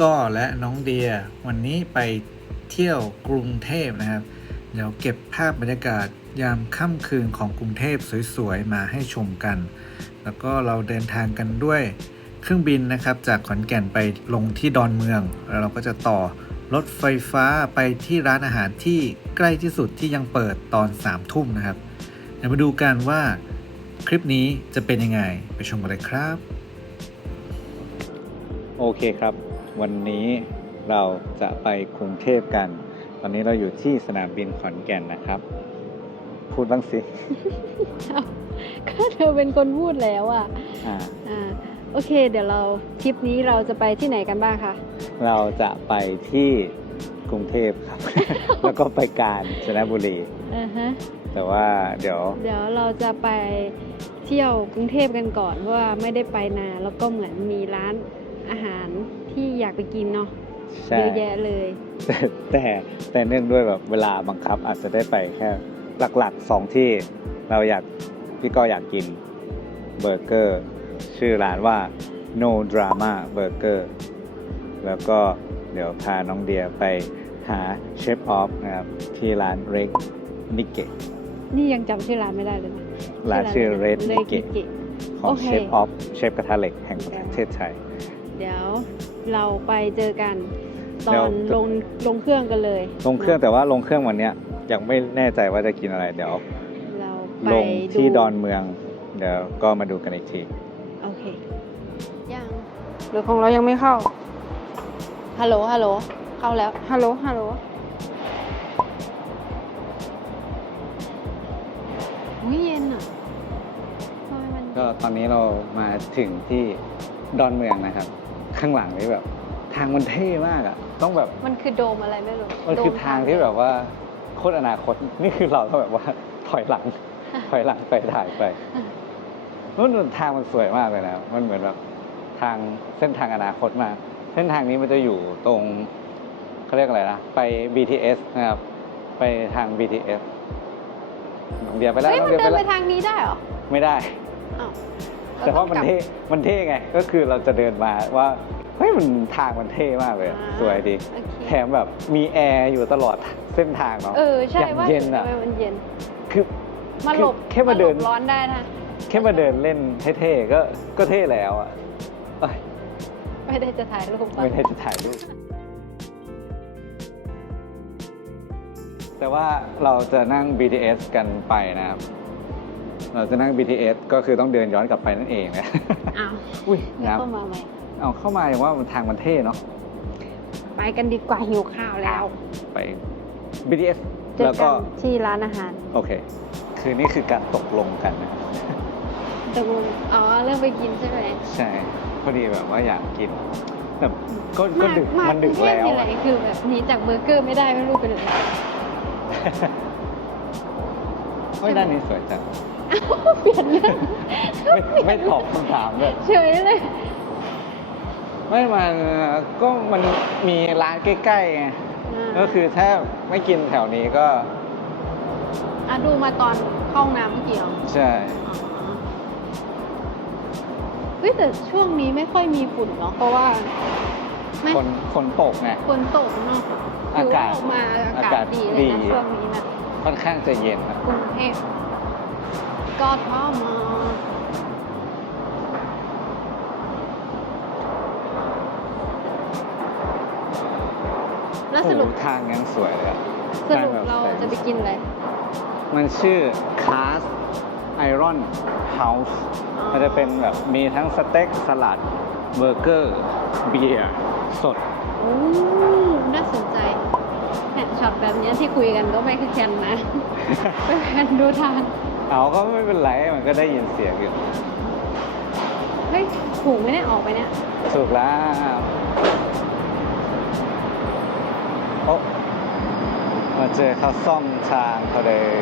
ก็และน้องเดีย วันนี้ไปเที่ยวกรุงเทพนะครับ เดี๋ยวเก็บภาพบรรยากาศยามค่ำคืนของกรุงเทพสวยๆ มาให้ชมกัน แล้วก็เราเดินทางกันด้วยเครื่องบินนะครับ จากขอนแก่นไปลงที่ดอนเมือง แล้วเราก็จะต่อรถไฟฟ้าไปที่ร้านอาหารที่ใกล้ที่สุดที่ยังเปิดตอน3ามทุ่มนะครับ เดี๋ยวมาดูกันว่าคลิปนี้จะเป็นยังไง ไปชมกันเลยครับ โอเคครับ วันนี้เราจะไปกรุงเทพกัน ตอนนี้เราอยู่ที่สนามบินขอนแก่นนะครับ พูดบ้างสิก็เธอเป็นคนพูดแล้วอะอ่าอ่าโอเค เดี๋ยวเราทริปนี้เราจะไปที่ไหนกันบ้างคะเราจะไปที่กรุงเทพครับ แล้วก็ไปกาญจนบุรีอ่าฮะแต่ว่าเดี๋ยว เดี๋ยวเราจะไปเที่ยวกรุงเทพกันก่อนเพราะว่าไม่ได้ไปนานแล้วก็เหมือนมีร้านอาหาร ที่อยากไปกินเนาะใช่ เยอะแยะเลย แต่แต่แต่เนื่องด้วยแบบเวลาบังคับอาจจะได้ไปแค่หลักๆสองที่เราอยากพี่ก็อยากกินเบอร์เกอร์ชื่อร้านว่า no drama burger แล้วก็เดี๋ยวพาน้องเดียไปหาเชฟออฟนะครับที่ร้านเรกนิเกะนี่ยังจำชื่อร้านไม่ได้เลยนะร้านชื่อเรดเลนิกิเกะเกะของโอเค เชฟออฟเชฟกระทะเหล็กแห่งประเทศไทย เดี๋ยวเราไปเจอกันตเดี๋อยวนลงลงเครื่องกันเลยลงเครื่องแต่ว่าลงเครื่องวันเนี้ยยังไม่แน่ใจว่าจะกินอะไรเดี๋ยวเราไปลงที่ดอนเมือง เดี๋ยวก็มาดูกันอีกที โอเคยังหรือของเรายังไม่เข้า ฮัลโหลฮัลโหลเข้าแล้ว ฮัลโหล ฮัลโหล อุ้ยเย็นอะทำไมมันก็ตอนนี้เรามาถึงที่ดอนเมืองนะครับ ข้างหลังนี่แบบ ทางมันเท่มากอะ ต้องแบบ มันคือโดมอะไรไม่รู้มันคือโดทางที่แบบว่าโคตรอนาคตนี่คือเราต้องแบบว่าถอยหลัง ถอยหลังไปถ่ายไปนู่นทางมันสวยมากเลยนะ มันเหมือนแบบทางเส้นทางอนาคตมาก เส้นทางนี้มันจะอยู่ตรงเขาเรียกอะไรนะ ไป BTS นะครับ ไปทาง BTS น้องเดียไปแล้วเฮ้ยน้องมันเดียเดิไปนแล้ไปวทางนี้ได้เหรอ ไม่ได้อ้าวแต่ว่ามันเท่ มันเท่ไง ก็คือเราจะเดินมาว่า เฮ้ยมันทางมันเท่มากเลยอ่าสวยดี โอเค แถมแบบมีแอร์อยู่ตลอดเส้นทางเนาะ เออ ใช่อย่างว่าเย็นทำอะไมมันเย็น คือมาหลบแค่มาเดิน หลบร้อนได้นะ แค่มาเดินเล่นเท่ๆก็ก็เท่แล้วอะเอ้ยไม่ได้จะถ่ายรูปไม่ได้จะถ่ายรูปแต่ว่าเราจะนั่ง BTS กันไปนะครับ เราจะนั่ง BTS ก็คือต้องเดินย้อนกลับไปนั่นเองนะ อ้าวอุ้ยนี่น้เข้ามาไหมำ เอาเข้ามาอย่างว่ามันทางมันเท่เนาะไปกันดีกว่าหิวข้าวแล้ว ไป BTS เจอแล้วกัก็นที่ร้านอาหารโอเค คือนี่คือการตกลงกันนะ ตกลงอ๋อเริ่มไปกินใช่ไหมใช่พอดีแบบว่าอยากกินแต่ก็ก็ดึกมามันดึกรุงเทพแล้วทีไรอะ คือแบบหนีจากเบอร์เกอร์ไม่ได้ไม่รู้เป็นอะไรเฮ้ยด้านนี้สวยจัง เปลี่ยนเรื่องไม่ไม่ตอบคำถามเลยเฉยเลย ไม่มันก็มันมีร้านใกล้ๆไงก็คือถ้าไม่กินแถวนี้ก็อะดูมาตอนเข้าห้องน้ำเมื่อกี้เหรอใช่อ๋อเฮ้ยแต่ช่วงนี้ไม่ค่อยมีฝุ่นเนาะเพราะว่าไม่ฝนฝนตกไงฝนตกเนาะอากาศถืว่ออกมาอาอากากาศศดีเลยดีนะช่วงนี้นะค่อนข้างจะเย็นนะกรุงเทพก็ทอมา แล้วสรุป โอ้โหทางยังสวยเลยอะสรุปเราจะไปกินอะไร มันชื่อ Cast Iron House อ๋อ มันจะเป็นแบบมีทั้งสเต็กสลัดเบอร์เกอร์เบียร์สด โอ้น่าสนใจเนี่ยช็อตแบบเนี้ยที่คุยกันก็ไม่คือแคนนะ ไปแคนดูทางเอาก็ไม่เป็นไร มันก็ได้ยินเสียงอยู่ เฮ้ยถูกไหมเนี่ยออกไปเนี่ยถูกแล้วโอ้มา เจอเขาซ่อมทางเขาเลย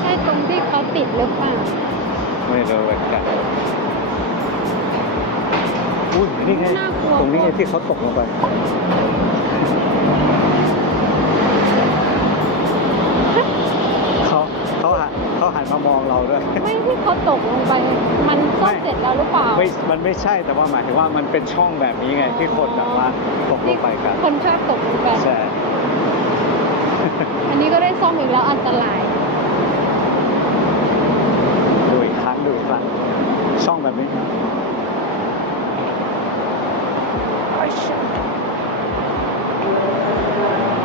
ใช่ตรงที่เขาติดหรือเปล่าไม่รู้เหมือนกันอุ้ยนี่ไงน่ากลัวตรงนี้ไงที่เขาตกลงไปเขาเขาหันเขาหันมามองเราด้วย ไม่ที่เขาตกลงไป มันซ่อมเสร็จแล้วหรือเปล่าไม่มันไม่ใช่แต่ว่าหมายถึงว่ามันเป็นช่องแบบนี้ไงที่คนแบบว่าตกลงไปกันคนชอบตกลงไปใช่อั นนี้ก็ได้ซ่อมอีกแล้วอันตราย ดูอีกครั้งดูอีกครั้งช่องแบบนี้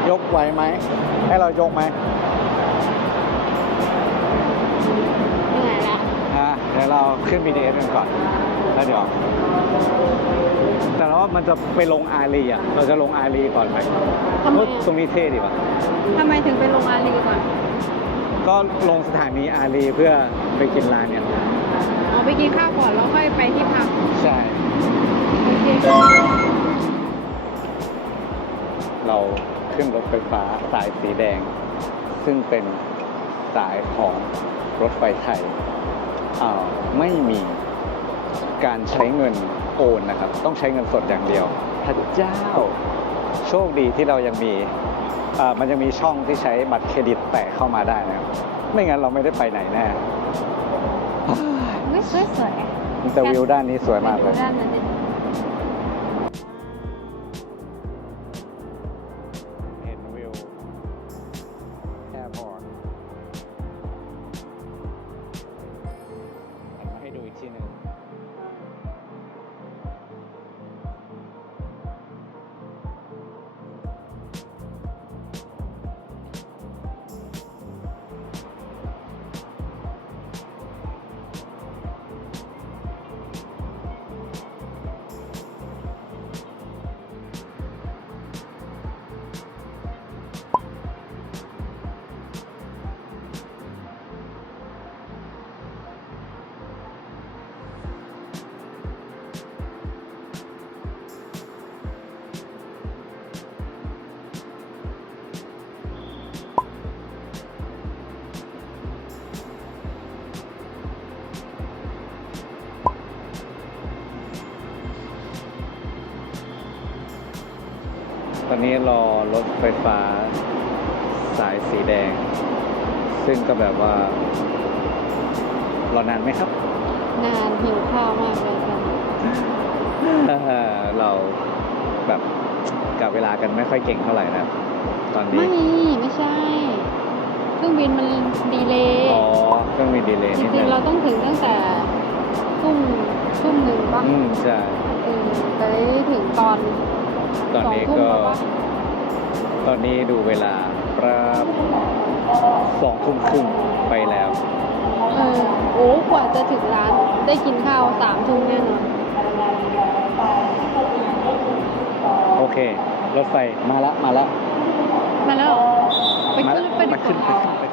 ยกไหวไหม ให้เรายกไหมเหนื่อยละอะเดี๋ยวเราขึ้น BTS กันก่อน แล้วเดี๋ยว แต่เราว่ามันจะไปลงอารีอะ เราจะลงอารีก่อนไหมทำไมเฮ้ยอะ ตรงนี้เท่ดีป่ะ ทำไมถึงไปลงอาลีก่อนก็ลงสถานีอารีเพื่อไปกินร้านเนี่ยอ๋อไปกินข้าวก่อนแล้วค่อยไปที่พักใช่ โอเคเราขึ้นรถไฟฟ้าสายสีแดง ซึ่งเป็นสายของรถไฟไทยอ่าไม่มี การใช้เงินโอนนะครับ ต้องใช้เงินสดอย่างเดียวพระเจ้า โชคดีที่เรายังมีอ่ามันยังมีช่องที่ใช้บัตรเครดิตแตะเข้ามาได้นะครับ ไม่งั้นเราไม่ได้ไปไหนแน่ไม่สวยสวยแต่วิวด้านนี้สวยมากเลยด้านนั้น อนนี้รอรถไฟฟ้าสายสีแดง ซึ่งก็แบบว่า รอนานไหมครับ นานหิวข้าวมากเลยตอนนี้เราแบบกับเวลากันไม่ค่อยเก่งเท่าไหร่นะตอนนี้ ไม่ไม่ใช่ เครื่องบินมันดีเลย์อ๋อเครื่องมีดีเลย์จนิดรินึงงๆเราต้องถึงตั้งแต่ทุ่มทุ่มหนึ่งป่ะอืมใช่ เออแต่ได้ถึงตอน ตอนสองนี้ทุ่มก็แล้วป่ะตอนนี้ดูเวลาประสองทุ่มครึ่งไปแล้ว เออโอ้กว่าจะถึงร้านได้กินข้าวสามทุ่มแน่นอนโอเค รถไฟมาละ มาละ มาแล้วเหรอไปมาขึ้นละไปดีมากขึ้นไปว่าขึ้นไป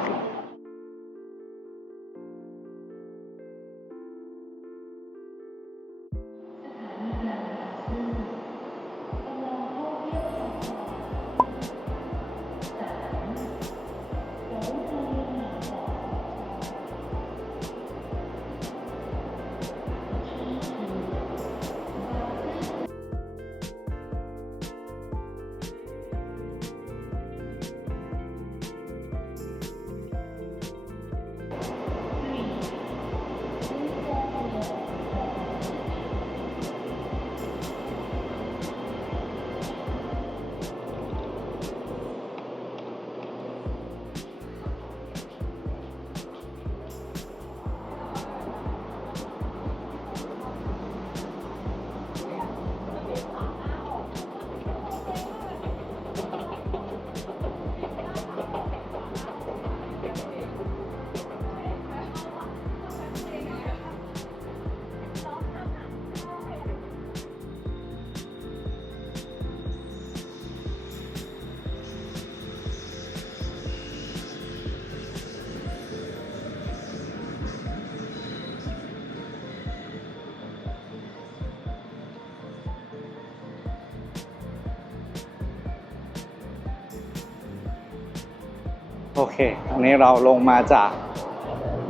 เคอันนี้เราลงมาจาก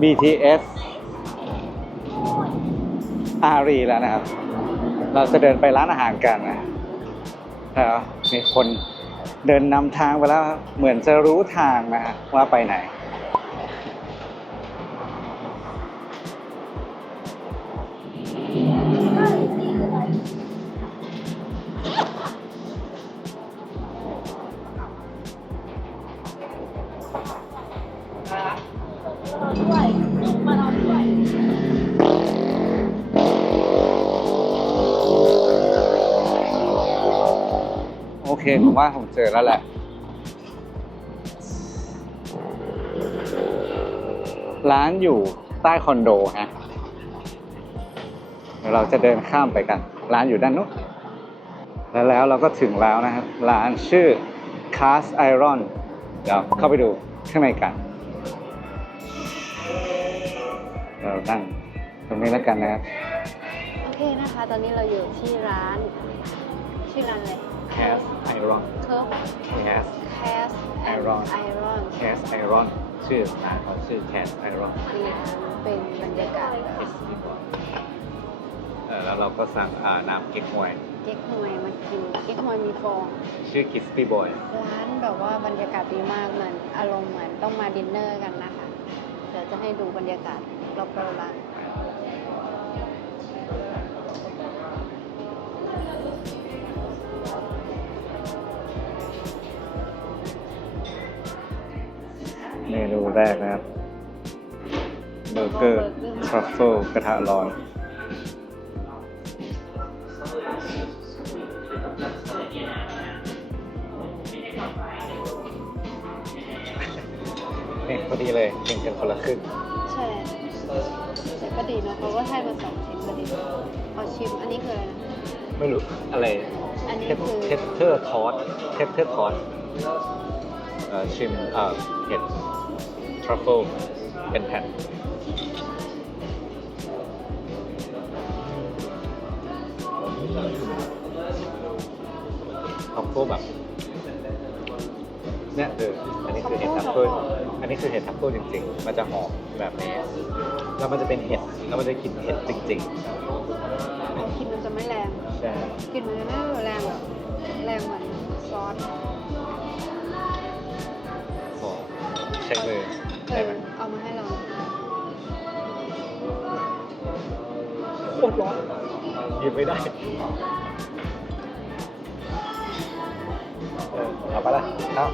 BTS อารีแล้วนะครับ เราจะเดินไปร้านอาหารกันนะแล้วมีคนเดินนำทางไปแล้ว เหมือนจะรู้ทางนะว่าไปไหน ด้วยลูกมาเราด้วยโอเคผมว่าผมเจอแล้วแหละ ร้านอยู่ใต้คอนโดฮะเดี๋ยวเราจะเดินข้ามไปกัน ร้านอยู่ด้านนู้นแล้วแล้วเราก็ถึงแล้วนะครับ ร้านชื่อ Cast Iron เดี๋ยวเข้าไปดูข้างในกัน เรานั่งตรงนี้แล้วกันนะครับ โอเคนะคะ ตอนนี้เราอยู่ที่ร้าน ชื่อร้านอะไร Cast Iron เคิร์ฟ Cast แคส Iron ไอรอน Cast Iron ชื่อร้านเขาชื่อ Cast Iron นี่เป็นบรรยากาศเออแล้วเราก็สั่งอ่าน้ำเก๊กฮวย เก๊กฮวยมากินเก๊กฮวยมีฟอง ชื่อ Crispy Boy ร้านแบบว่าบรรยากาศดีมากเหมือนอารมณ์เหมือนต้องมาดินเนอร์กันนะคะ เดี๋ยวจะให้ดูบรรยากาศ รอบๆร้านเมนูแรกนะครับเบอร์เกอร์ทรัฟเฟิลกระทะร้อน เนี่ยพอดีเลยกินกันคนละครึ่ง ดีเนอะเขาก็ให้มาสองชิ้นก็ดีเอาชิมอันนี้คืออะไรนะไม่รู้อะไรอันนี้เทปคือเทปเทอร์ทอสเทปเทอร์ทอสเอ่อชิมเอ่อเห็ดทรัฟเฟิลเป็นแผ่นทรัฟเฟิลแบบ เนี่ยคืออันนี้คือเห็ดทรัฟเฟิลอันนี้คือเห็ดทรัฟเฟิลจริง ๆ มันจะหอมแบบนี้แล้วมันจะเป็นเห็ดแล้วมันจะกลินเห็ดจริงเอากลินมันจะไม่แรงๆใช่กลินมันจะไม่แรงแบบแรงเหมือนซอสขอใช้มือเอได้อไหมเอามาให้เราโคตรร้อนหยิบไม่ได้เออเอาไปละเอา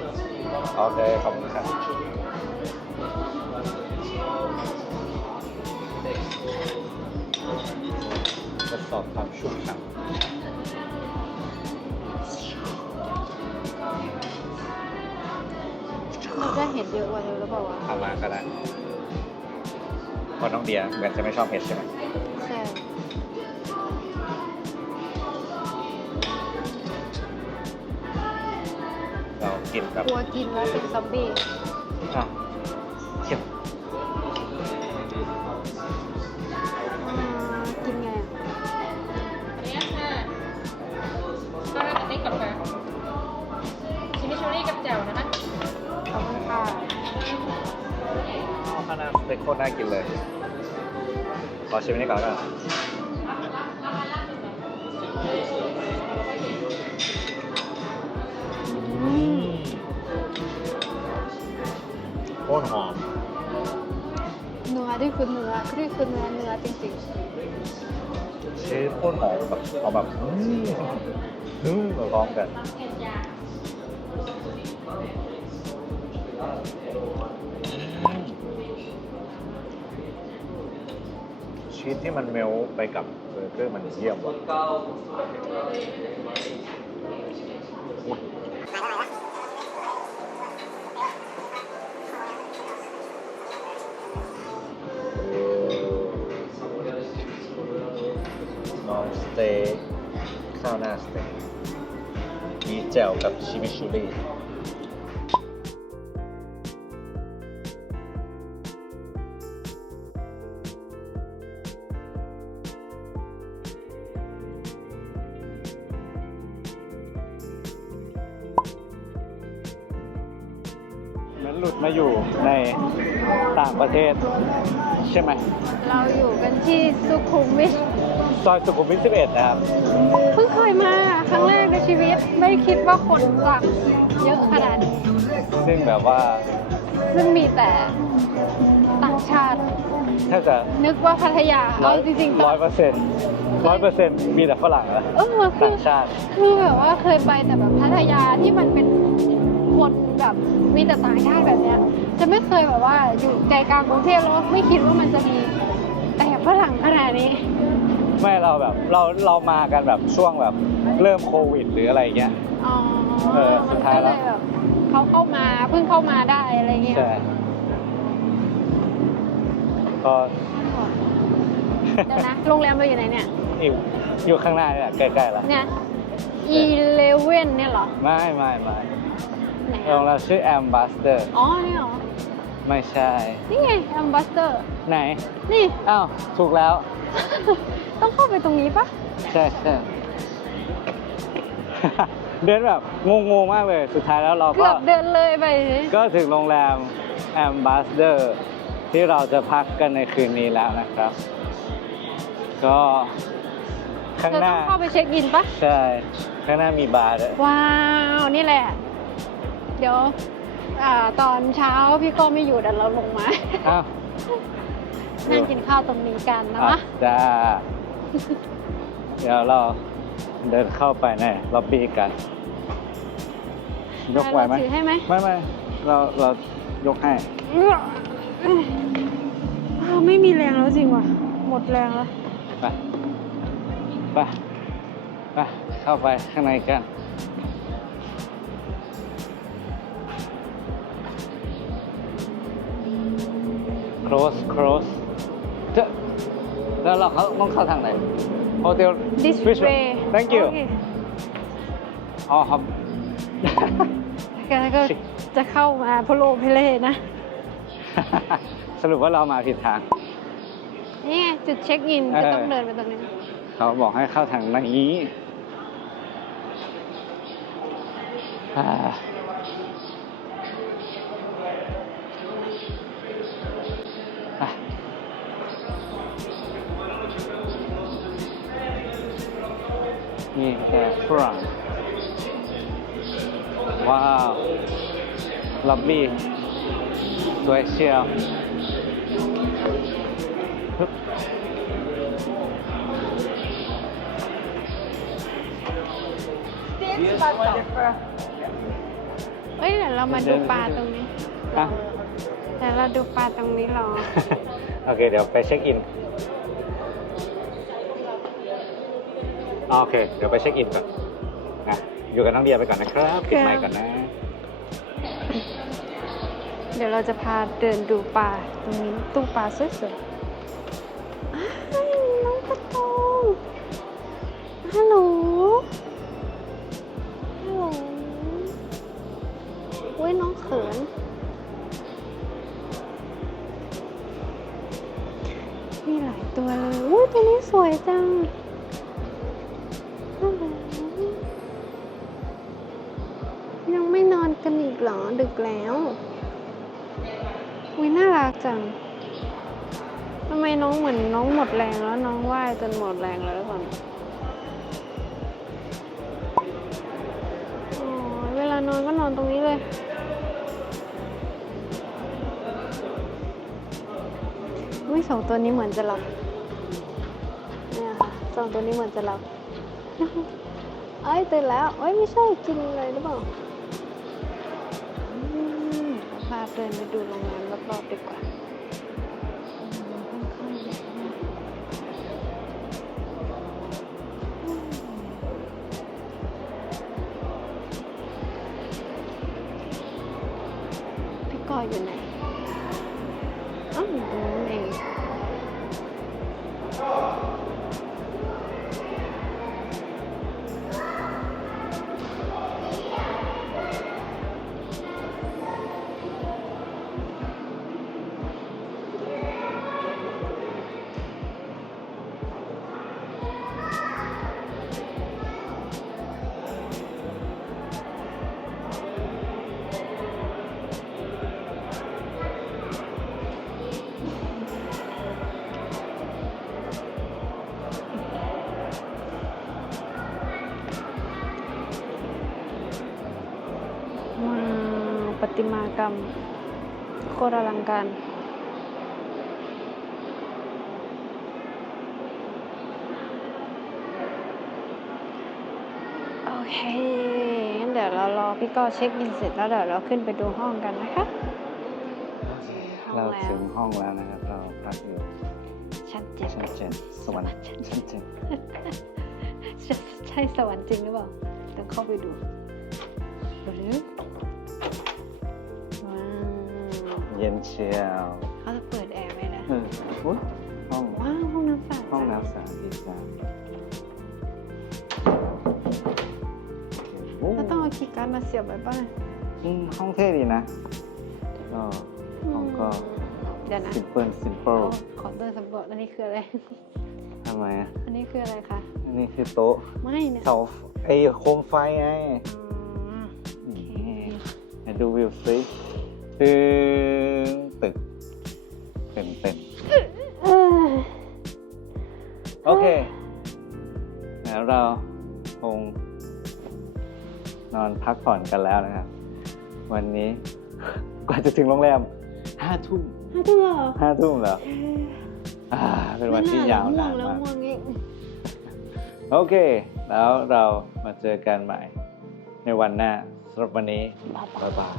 โอเค ขอบคุณครับทดสอบความชุ่มฉ่ำมันจะเห็นเยอะกว่าเดิมหรือเปล่าวะ เอามาก็ได้เพราะน้องเดียเหมือนจะไม่ชอบเผ็ดใช่ไหม กินแบบกลัวกินแล้วเป็นซอมบี้อะเค็มอ่ากินไงอะอันนี้ค่ะก็น่าจะติ๊กก่อนค่ะชิมิชูรี่กับแจ่วนะคะขอบคุณค่ะข้าวหน้าสเต็กโคตรน่ากินเลยขอชิมอันนี้ก่อนแล้วกัน ตรหอมเนื้อที่คือเนื้อที่คือเนื้อเนื้อจริงชีสโคตรหอมแบบเอาแบบอืมอืมมาพร้อมกันอืมชีสที่มันเมลไปกับเบอร์เกอร์มันเยี่ยมว่ะ เต็กข้าวหน้าสเต็กมีแจ่วกับชิมิชูรี่เหมือนหลุดมาอยู่ในต่างประเทศ ใช่ไหม เราอยู่กันที่สุขุมวิท ซอยสุขุมวิท 11 นะครับ เพิ่งเคยมาครั้งแรกในชีวิตไม่คิดว่าคนจะเยอะขนาดนี้ซึ่งแบบว่าซึ่งมีแต่ต่างชาติ ถ้าจะนึกว่าพัทยาเอาจริงๆร้อยเปอร์เซ็นต์ร้อยเปอร์เซ็นต์มีแต่ฝรั่งแล้วเออคืต่าองชาติคือแบบว่าเคยไปแต่แบบพัทยาที่มันเป็นคนแบบมีแต่ต่างชาติแบบเนี้ย จะไม่เคยแบบว่าอยู่ใจกลางกรุงเทพแล้วไม่คิดว่ามันจะมีแต่ฝรั่งขนาดนี้ ไม่เราแบบเราเรามากันแบบช่วงแบบเริ่มโควิด หรืออะไรเงี้ย อ๋อเออสุดท้ายแล้ว มันก็เแบบเขาเข้ามาเพิ่งเข้ามาได้อะไรเงี้ยใช่ก็เดี๋ยวนะโรงแรมเราอยู่ไหนเนี่ย อยู่อยู่ข้างหน้านี่แหละใกล้ๆแล้วเนี่ย Eleven เนี่ยเหรอไม่ไม่ไม่ไหนโรงอะแรมชื่อ Ambassador อ๋อนี่เหรอ ไม่ใช่ นี่ไง Ambassador ไหน นี่ อ้าว ถูกแล้ว ต้องเข้าไปตรงนี้ปะใช่ใช่ เดินแบบงงๆมากเลย สุดท้ายแล้วเราเกืก็ อบเดินเลยไป ก็ถึงโรงแรม Ambassador ที่เราจะพักกันในคืนนี้แล้วนะครับ ก็ข้างเธอหต้น้า องเข้าไปเช็คอินปะใช่ ข้างหน้ามีบาร์ด้วย ว้าว นี่แหละ เดี๋ยวอ่าตอนเช้าพี่ก็ไม่อยู่เดี๋ยวเราลงมา อ้าวนั่งกินข้าวตรงนี้กันนะอะวะ จ้า เดี๋ยวเราเดินเข้าไปในล็อบบี้กัน ยกไหวไหมเราถือให้ไหมไม่ไม่เราเรายกให้เอื้ออ้าวไม่มีแรงแล้วจริงว่ะ หมดแรงแล้ว ไป ไป ไป เข้าไปข้างในกัน close close เจะ แล้วเราเขาต้องเข้าทางไหนโฮเทล this Which one? way thank you โอเคอ๋อครับ แล้วก็จะเข้ามาพะโลเพเล่นะ สรุปว่าเรามาผิดทาง นี่ไงจุดเช็คอินเออจะต้องเดินไปตรงนี้เขาบอกให้เข้าทางนี้อ่า ล็อบบี้สวยเชียวฮึบเอ้ยเดี๋ยวเรามาดูปลาตรงนี้อะเดี๋ยวเราดูปลาตรงนี้รอ โอเค เดี๋ยวไปเช็คอินอ๋อโอเค เดี๋ยวไปเช็คอินก่อนนะอยู่กับน้องเดียไปก่อนนะครับปิดไมค์ก่อนนะ เดี๋ยวเราจะพาเดินดูปลาตรงนี้ตู้ปลาสวยๆอ้าวน้องกระตงฮัลโหลฮัลโหลอุ้ยน้องเขิน มีหลายตัวเลยอุ้ยตัวนี้สวยจังฮัลโหลยังไม่นอนกันอีกเหรอดึกแล้ว อุ้ยน่ารักจังทำไมน้องเหมือนน้องหมดแรงแล้วน้องว่ายจนหมดแรงแล้วหรือเปล่อ๋อเวลานอนก็นอนตรงนี้เลย อุ้ยสองตัวนี้เหมือนจะหลับ เนี่ยค่ะสองตัวนี้เหมือนจะหลับ เอ้ยตื่นแล้ว เอ้ยไม่ใช่กินเลยหรือเปล่า เดินไปดูโรงงานรอบๆดีกว่า รรม โคตรอลังการโอเคงั้นเดี๋ยวเรารอพี่ก็เช็คอินเสร็จแล้วเดี๋ยวเราขึ้นไปดูห้องกันนะคะห้องเราแรถึมงห้องแล้วนะครับ เราพักอยู่ชั้นเจ็ดชั้นเจ็ดสวรรค์ชั้นเจ็ดใช่สวรรค์จริงหรือเปล่าต้องเข้าไปดูหรือ เย็นเชียวเขาจะเปิดแอร์ไหมนะ เอออุ๊ยห้องว้าว ห้องน้ำสะอาดห้องน้ำสะอาดดีจังโอ้แล้วต้องเอาคีย์การ์ดมาเสียบไว้ป่ะอืมห้องเท่ดีนะก็ห้องก็เดี๋ยวนะ simple โอ้ simple ขอเดินสำรวจอันนี้คืออะไร ทำไมอะ อันนี้คืออะไรคะ อันนี้คือโต๊ะไม่เนี่ยเสาไอ้โคมไฟไงอ๋อนี่ให้ดูวิวซิตึง ตึกเต็มเต็มเออโอเคแล้วเราคงนอนพักผ่อนกันแล้วนะครับ วันนี้กว่าจะถึงโรงแรมห้าทุ่มห้าทุ่มเหรอห้าทุ่มแล้วอ่าเป็นวันที่ยาวนานแล้วมากง่วงอีกโอเค แล้วเรามาเจอกันใหม่ในวันหน้าสำหรับวันนี้บ๊ายบาย